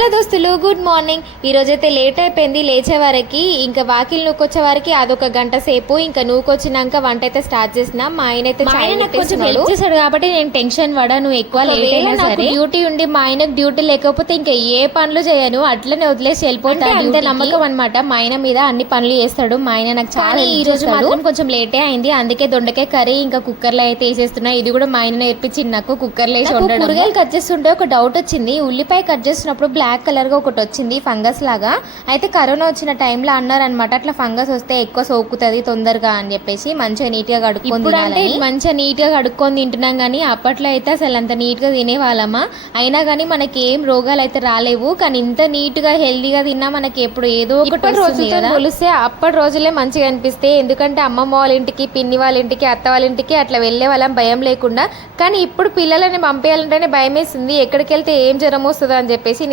Hello దోస్తులు, good morning. ఈ రోజైతే లేట్ అయిపోయింది. లేచే వరకు ఇంకా వాకిలు నూకొచ్చే వరకు అదొక గంట సేపు. ఇంకా నూకొచ్చినాక వంట అయితే స్టార్ట్ చేసిన. మా ఆయన అయితే కొంచెం హెల్ప్ చేశాడు కాబట్టి నేను టెన్షన్ పడను. ఎక్కువ లేట్ అయినా సరే డ్యూటీ ఉండి మా ఆయనకు డ్యూటీ లేకపోతే ఇంకా ఏ పనులు చేయను, అట్లనే వదిలేసి వెళ్ళిపోతాను. అంతే నమ్మకం అనమాట మా ఆయన మీద. అన్ని పనులు చేస్తాడు మా ఆయన. నాకు చాలా ఈ రోజు మాత్రం కొంచెం లేటే అయింది. అందుకే దొండకాయ కర్రీ ఇంకా కుక్కర్ లో అయితే వేసేస్తున్నా. ఇది కూడా మా ఆయన నేర్పించింది నాకు. కుక్కర్ లో వేసి ఉండడం. కూరగాయలు కట్ చేస్తుంటే ఒక డౌట్ వచ్చింది. ఉల్లిపాయ కట్ చేస్తున్నప్పుడు బ్లాక్ కలర్ గా ఒకటి వచ్చింది, ఫంగస్ లాగా. అయితే కరోనా వచ్చిన టైంలో అన్నారనమాట, అట్లా ఫంగస్ వస్తే ఎక్కువ సోకుతుంది తొందరగా అని చెప్పేసి మంచిగా నీట్ గా కడుక్కొని అంటే మంచిగా నీట్ గా కడుక్కొని తింటున్నాం. కానీ అప్పట్లో అయితే అసలు అంత నీట్ గా తినేవాళ్ళమా. అయినా కానీ మనకి ఏం రోగాలు అయితే రాలేవు. కానీ ఇంత నీట్ గా హెల్దీగా తిన్నా మనకి ఎప్పుడు ఏదో ఒకటి రోజులతో పోలిస్తే అప్పటి రోజులే మంచిగా అనిపిస్తాయి. ఎందుకంటే అమ్మమ్మ వాళ్ళ ఇంటికి, పిన్ని వాళ్ళ ఇంటికి, అత్త వాళ్ళ ఇంటికి అట్లా వెళ్ళే వాళ్ళం భయం లేకుండా. కానీ ఇప్పుడు పిల్లలని పంపించాలంటేనే భయం వేస్తుంది. ఎక్కడికి వెళ్తే ఏం జ్వరం వస్తుందో అని చెప్పేసి.